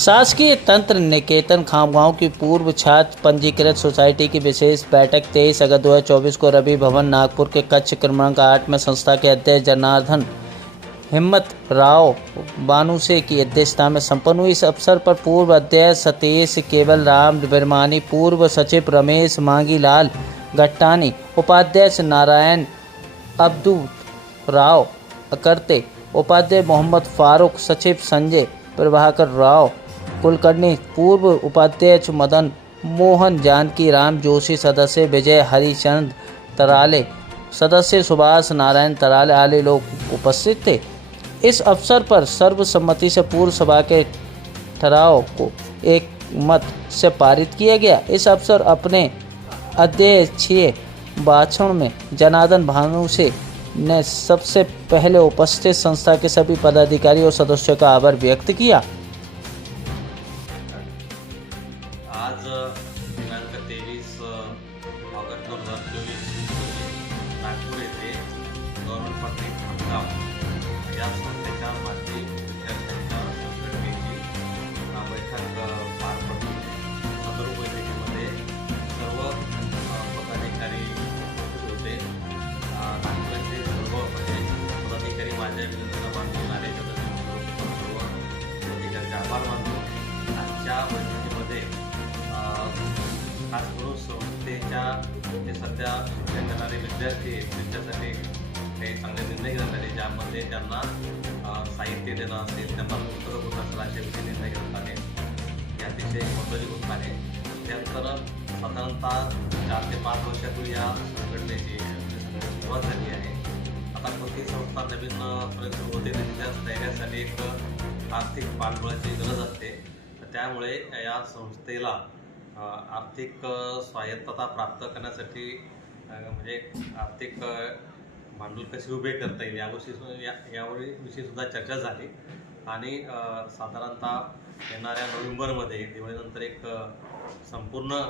शासकीय तंत्र निकेतन खामगांव की पूर्व छात्र पंजीकृत सोसाइटी की विशेष बैठक 23 अगस्त 2024 को रवि भवन नागपुर के कक्ष क्रमांक 8 में संस्था के अध्यक्ष जनार्दन हिम्मत राव बानुसे की अध्यक्षता में संपन्न हुई। इस अवसर पर पूर्व अध्यक्ष सतीश केवल राम बिरमानी, पूर्व सचिव रमेश मांगीलाल गट्टानी, उपाध्यक्ष नारायण अब्दू राव अकर्ते, उपाध्यक्ष मोहम्मद फारूक, सचिव संजय प्रभाकर राव कुलकर्णी, पूर्व उपाध्यक्ष मदन मोहन जानकी राम जोशी, सदस्य विजय हरिचंद तराले, सदस्य सुभाष नारायण तराले आदि लोग उपस्थित थे। इस अवसर पर सर्वसम्मति से पूर्व सभा के ठराव को एक मत से पारित किया गया। इस अवसर अपने अध्यक्षीय भाषण में जनार्दन भानुसे ने सबसे पहले उपस्थित संस्था के सभी पदाधिकारी और सदस्यों का आभार व्यक्त किया। आज दिनांक 23 ऑगस्ट 2024 नागपूर येथे गव्हर्नमेंट पॉलिटेक्निक खामगाव या संस्थेच्या माजी विद्यार्थ्यांच्या संघटनेची बैठक पार पडली। सदर बैठकीमध्ये सर्व पदाधिकारी होते। नागपूरचे सर्व पदाधिकारी माझ्या विनंतीला मानून आले, सर्व पदाधिकाऱ्यांचे आभार मानतो। आजच्या बैठकीमध्ये खास करून संस्थेच्या जे सध्या शिक्षण घेणारे विद्यार्थी आहेत त्यांच्यासाठी काही चांगले निर्णय घेण्यात आले, ज्यामध्ये त्यांना साहित्य देणं असेल, त्यांना पुस्तकं होत असेल असे विषय निर्णय घेण्यात आले। हे अतिशय महत्त्वाची गोष्ट आहे। त्यानंतर साधारणतः 4 ते 5 वर्षापूर्वी या संघटनेची सुरुवात झाली आहे। आता कोणती संस्था नवीन प्रयोग सुरू होते त्याच्या तयारीसाठी एक आर्थिक पाठबळाची गरज असते। त्यामुळे या संस्थेला आर्थिक स्वायत्तता प्राप्त करण्यासाठी म्हणजे आर्थिक भांडवल कसे उभे करता येईल याविषयी सुद्धा चर्चा झाली आणि साधारणतः येणाऱ्या नोव्हेंबरमध्ये दिवाळीनंतर एक संपूर्ण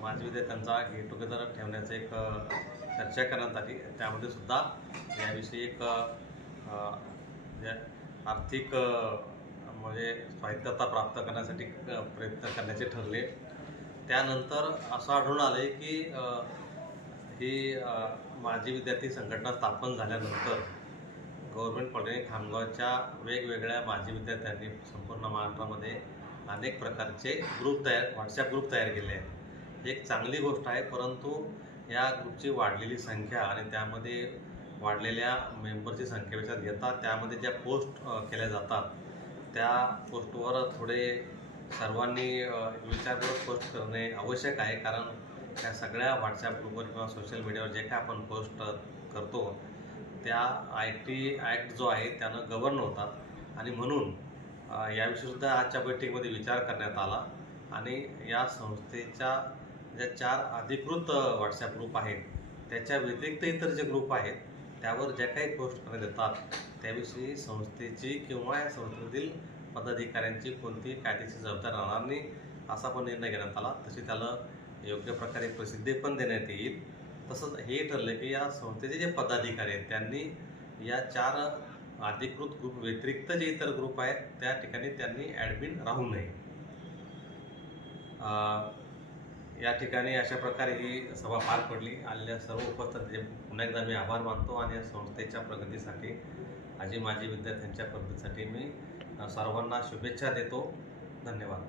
माजी विद्यार्थ्यांचा गेट टुगेदर ठेवण्याचं एक चर्चा करण्यात आली। त्यामध्ये सुद्धा याविषयी एक आर्थिक म्हणजे स्वायत्तता प्राप्त करण्यासाठी प्रयत्न करण्याचे ठरले। त्यानंतर असं आढळून आले की ही माजी विद्यार्थी संघटना स्थापन झाल्यानंतर गव्हर्नमेंट पॉलिटेक्निक खामगावच्या वेगवेगळ्या माजी विद्यार्थ्यांनी संपूर्ण महाराष्ट्रामध्ये अनेक प्रकारचे व्हॉट्सॲप ग्रुप तयार केले आहेत। एक चांगली गोष्ट आहे, परंतु या ग्रुपची वाढलेली संख्या आणि त्यामध्ये वाढलेल्या मेंबरची संख्या विचारात घेता त्यामध्ये ज्या पोस्ट केल्या जातात त्या पोस्टवर थोडे सर्वांनी विचारपूर्वक पोस्ट करणे आवश्यक आहे। कारण त्या सगळ्या व्हॉट्सॲप ग्रुपवर किंवा सोशल मीडियावर जे काय आपण पोस्ट करतो त्या IT ॲक्ट जो आहे त्यानं गव्हर्न होतात आणि म्हणून याविषयीसुद्धा आजच्या बैठकीमध्ये विचार करण्यात आला आणि या संस्थेच्या ज्या 4 अधिकृत व्हॉट्सॲप ग्रुप आहेत त्याच्या व्यतिरिक्त इतर जे ग्रुप आहेत त्यावर ज्या काही पोस्ट करण्यात येतात त्याविषयी संस्थेची किंवा या संस्थेतील पदाधिकाऱ्यांची कोणती कायदेशीर जबाबदारी राहणार नाही असा पण निर्णय घेण्यात आला। तशी त्याला योग्य प्रकारे प्रसिद्धी पण देण्यात येईल। तसंच हे ठरलं की या संस्थेचे जे पदाधिकारी आहेत त्यांनी या 4 अधिकृत ग्रुप व्यतिरिक्त जे इतर ग्रुप आहेत त्या ठिकाणी त्यांनी ॲडमिन राहू नये। या ठिकाणी अशा प्रकारे ही सभा पार पडली। आलेल्या सर्व उपस्थितांचे पुन्हा एकदा मी आभार मानतो आणि या संस्थेच्या प्रगतीसाठी आजी माजी विद्यार्थ्यांच्या प्रगतीसाठी मी सर्वांना शुभेच्छा देतो। धन्यवाद।